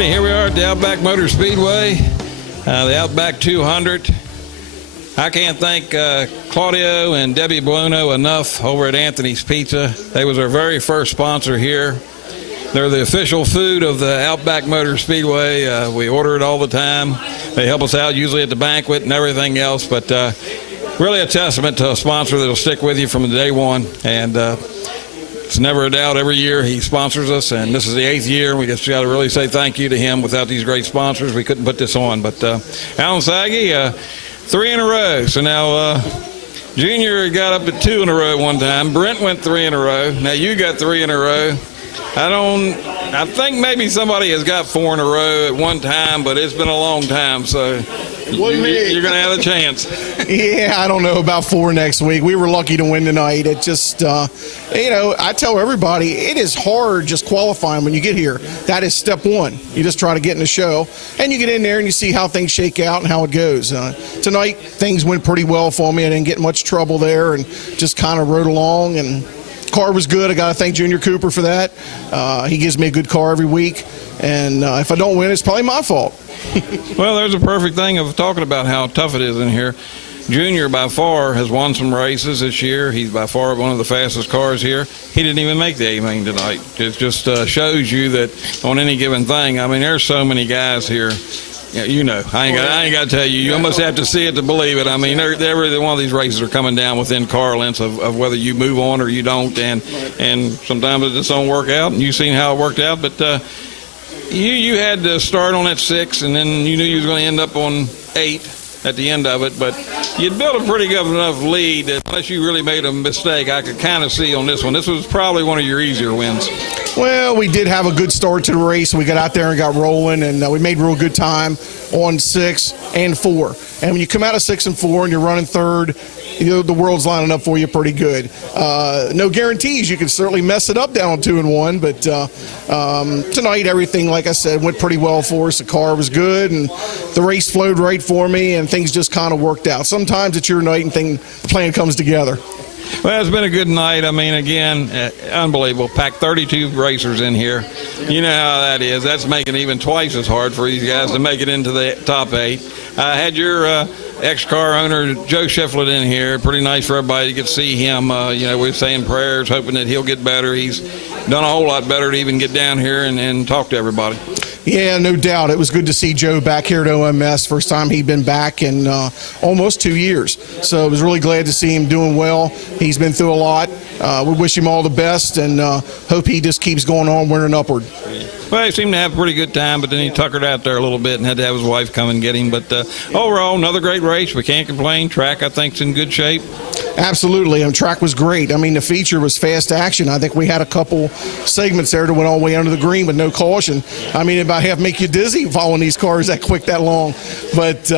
righty, here we are at the Outback Motor Speedway, the Outback 200. I can't thank Claudio and Debbie Buono enough over at Anthony's Pizza. They was our very first sponsor here. They're the official food of the Outback Motor Speedway. We order it all the time. They help us out usually at the banquet and everything else, but really a testament to a sponsor that'll stick with you from day one. And it's never a doubt, every year he sponsors us, and this is the 8th year. We just got to really say thank you to him. Without these great sponsors, we couldn't put this on. But Alan Saggy, 3 in a row. So now Junior got up at 2 in a row one time. Brent went 3 in a row. Now you got 3 in a row. I think maybe somebody has got 4 in a row at one time, but it's been a long time, so you're going to have a chance. Yeah, I don't know about 4 next week. We were lucky to win tonight. It just, I tell everybody, it is hard just qualifying when you get here. That is step one. You just try to get in the show, and you get in there and you see how things shake out and how it goes. Tonight, things went pretty well for me. I didn't get much trouble there and just kind of rode along, and car was good. I got to thank Junior Cooper for that. He gives me a good car every week, and if I don't win, it's probably my fault. Well, there's a perfect thing of talking about how tough it is in here. Junior, by far, has won some races this year. He's by far one of the fastest cars here. He didn't even make the A-main tonight. It just shows you that on any given thing, I mean, there's so many guys here. Yeah, I ain't got to tell you. You almost have to see it to believe it. I mean, every one of these races are coming down within car lengths of whether you move on or you don't, and sometimes it just don't work out. And you've seen how it worked out, but you had to start on at 6, and then you knew you was going to end up on 8 at the end of it. But you'd built a pretty good enough lead that unless you really made a mistake, I could kind of see on this one. This was probably one of your easier wins. Well, we did have a good start to the race. We got out there and got rolling, and we made real good time on 6 and 4. And when you come out of 6 and 4 and you're running third, the world's lining up for you pretty good. No guarantees. You can certainly mess it up down on 2 and 1, but tonight everything, like I said, went pretty well for us. The car was good, and the race flowed right for me, and things just kind of worked out. Sometimes it's your night and the plan comes together. Well, it's been a good night. I mean, again, unbelievable. Packed 32 racers in here. You know how that is. That's making it even twice as hard for these guys to make it into the top 8. I had your ex-car owner, Joe Shiflett, in here. Pretty nice for everybody to get to see him. We're saying prayers, hoping that he'll get better. He's done a whole lot better to even get down here and talk to everybody. Yeah, no doubt. It was good to see Joe back here at OMS. First time he'd been back in almost 2 years. So I was really glad to see him doing well. He's been through a lot. We wish him all the best, and hope he just keeps going on, winning upward. Well, he seemed to have a pretty good time, but then he tuckered out there a little bit and had to have his wife come and get him. But overall, another great race. We can't complain. Track, I think, is in good shape. Absolutely. Track was great. I mean, the feature was fast action. I think we had a couple segments there that went all the way under the green with no caution. I mean, it about half make you dizzy following these cars that quick, that long. But,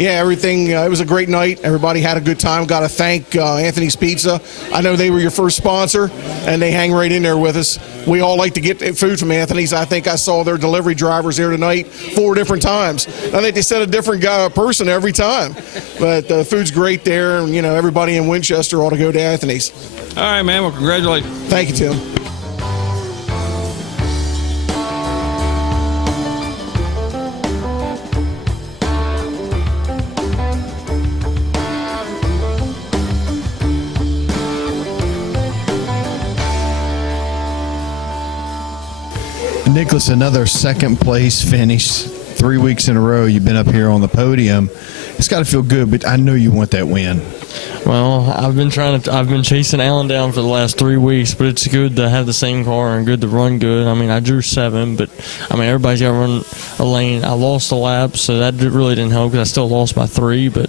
everything, it was a great night. Everybody had a good time. Got to thank Anthony's Pizza. I know they were your first sponsor, and they hang right in there with us. We all like to get food from Anthony's. I think I saw their delivery drivers here tonight 4 different times. I think they sent a different person every time. But the food's great there, and, everybody in Winchester ought to go to Anthony's. All right, man. Well, congratulations. Thank you, Tim. Nicholas, another second place finish. 3 weeks in a row you've been up here on the podium. It's got to feel good, but I know you want that win. Well, I've been chasing Alan down for the last 3 weeks, but it's good to have the same car and good to run good. I mean, I drew 7, but everybody's got to run a lane. I lost a lap, so that really didn't help because I still lost by 3, but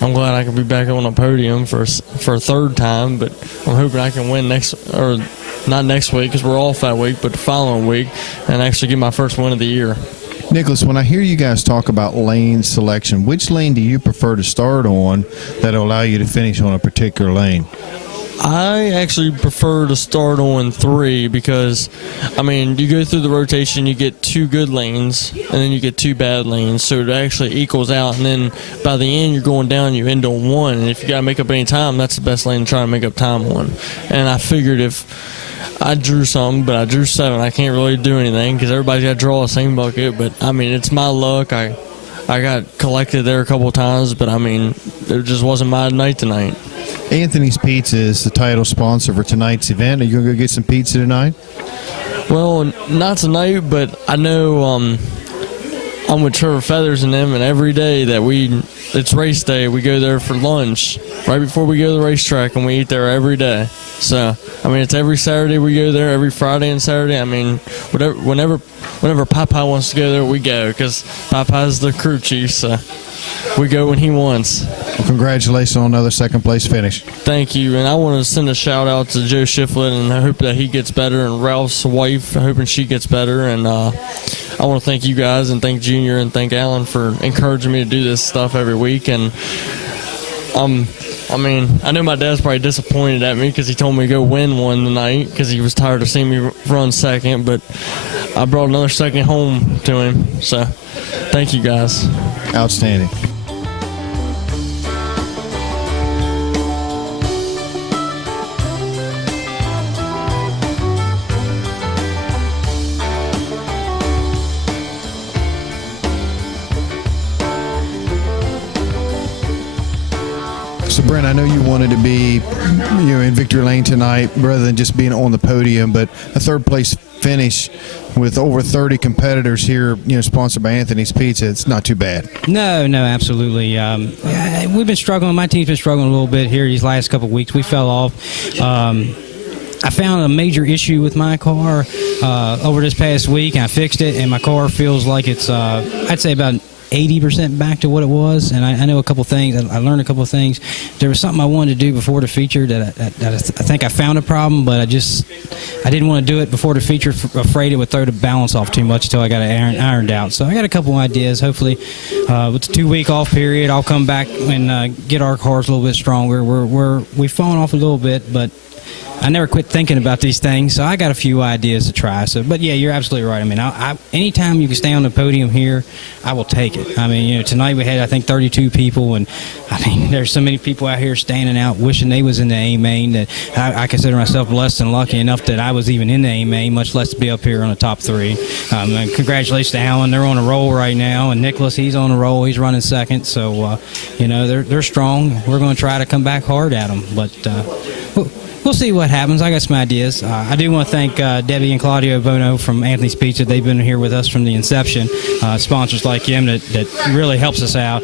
I'm glad I can be back on the podium for a third time, but I'm hoping I can win not next week because we're off that week, but the following week, and actually get my first win of the year. Nicholas, when I hear you guys talk about lane selection, which lane do you prefer to start on that'll allow you to finish on a particular lane? I actually prefer to start on 3 because, you go through the rotation, you get 2 good lanes, and then you get 2 bad lanes, so it actually equals out, and then by the end, you're going down, you end on 1, and if you got to make up any time, that's the best lane to try to make up time on. And I figured if I drew some, but I drew 7. I can't really do anything because everybody's got to draw the same bucket. But I mean, it's my luck. I got collected there a couple of times, but I mean, it just wasn't my night tonight. Anthony's Pizza is the title sponsor for tonight's event. Are you going to go get some pizza tonight? Well, not tonight, but I know I'm with Trevor Feathers and them, and every day that it's race day, we go there for lunch right before we go to the racetrack, and we eat there every day. So, I mean, it's every Saturday we go there, every Friday and Saturday. I mean, whenever Popeye wants to go there, we go, because Popeye's the crew chief, so we go when he wants. Well, congratulations on another second-place finish. Thank you, and I want to send a shout-out to Joe Shiflett, and I hope that he gets better, and Ralph's wife, hoping she gets better, and I want to thank you guys and thank Junior and thank Alan for encouraging me to do this stuff every week. And I mean, I know my dad's probably disappointed at me because he told me to go win one tonight because he was tired of seeing me run second, but I brought another second home to him. So thank you guys. Outstanding. So, Brent, I know you wanted to be, in victory lane tonight rather than just being on the podium, but a third-place finish with over 30 competitors here, sponsored by Anthony's Pizza, it's not too bad. No, absolutely. We've been struggling. My team's been struggling a little bit here these last couple of weeks. We fell off. I found a major issue with my car over this past week, and I fixed it, and my car feels like it's, I'd say about 80% back to what it was, and I know a couple things. I learned a couple of things. There was something I wanted to do before the feature that I think I found a problem, but I didn't want to do it before the feature, afraid it would throw the balance off too much until I got it ironed out. So I got a couple ideas. Hopefully, with the 2-week off period, I'll come back and get our cars a little bit stronger. We've fallen off a little bit, but I never quit thinking about these things, so I got a few ideas to try. So, but yeah, you're absolutely right. I mean, anytime you can stay on the podium here, I will take it. I mean, tonight we had, I think, 32 people, and I mean, there's so many people out here standing out, wishing they was in the A main. That I consider myself less than lucky enough that I was even in the A main, much less to be up here on the top 3. And congratulations to Alan; they're on a roll right now, and Nicholas, he's on a roll. He's running second, so they're strong. We're going to try to come back hard at them, but. We'll see what happens. I got some ideas. I do want to thank Debbie and Claudio Bono from Anthony's Pizza. They've been here with us from the inception. Sponsors like him that really helps us out.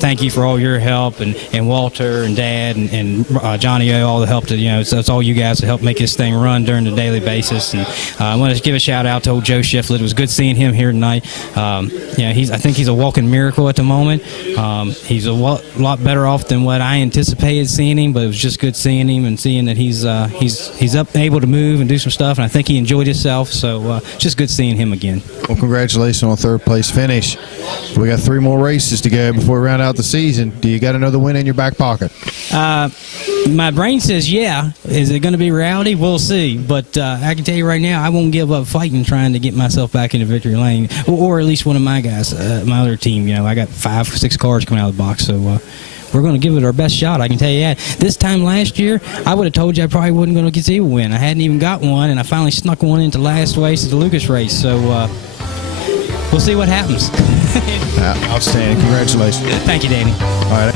Thank you for all your help, and Walter and Dad and Johnny O, all the help that it's all you guys that help make this thing run during the daily basis. And I want to give a shout out to old Joe Shiflett. It was good seeing him here tonight. I think he's a walking miracle at the moment. He's a lot better off than what I anticipated seeing him, but it was just good seeing him and seeing that he's up and able to move and do some stuff, and I think he enjoyed himself, so just good seeing him again. Well, congratulations on a third-place finish. We got 3 more races to go before we round out the season. Do you got another win in your back pocket? My brain says yeah. Is it going to be reality? We'll see, but I can tell you right now, I won't give up fighting trying to get myself back into victory lane, or at least one of my guys, my other team. I got 5 or 6 cars coming out of the box, so we're going to give it our best shot, I can tell you that. This time last year, I would have told you I probably wasn't going to get a win. I hadn't even got one, and I finally snuck one into last race at the Lucas race. So we'll see what happens. Outstanding. Congratulations. Thank you, Danny. All right.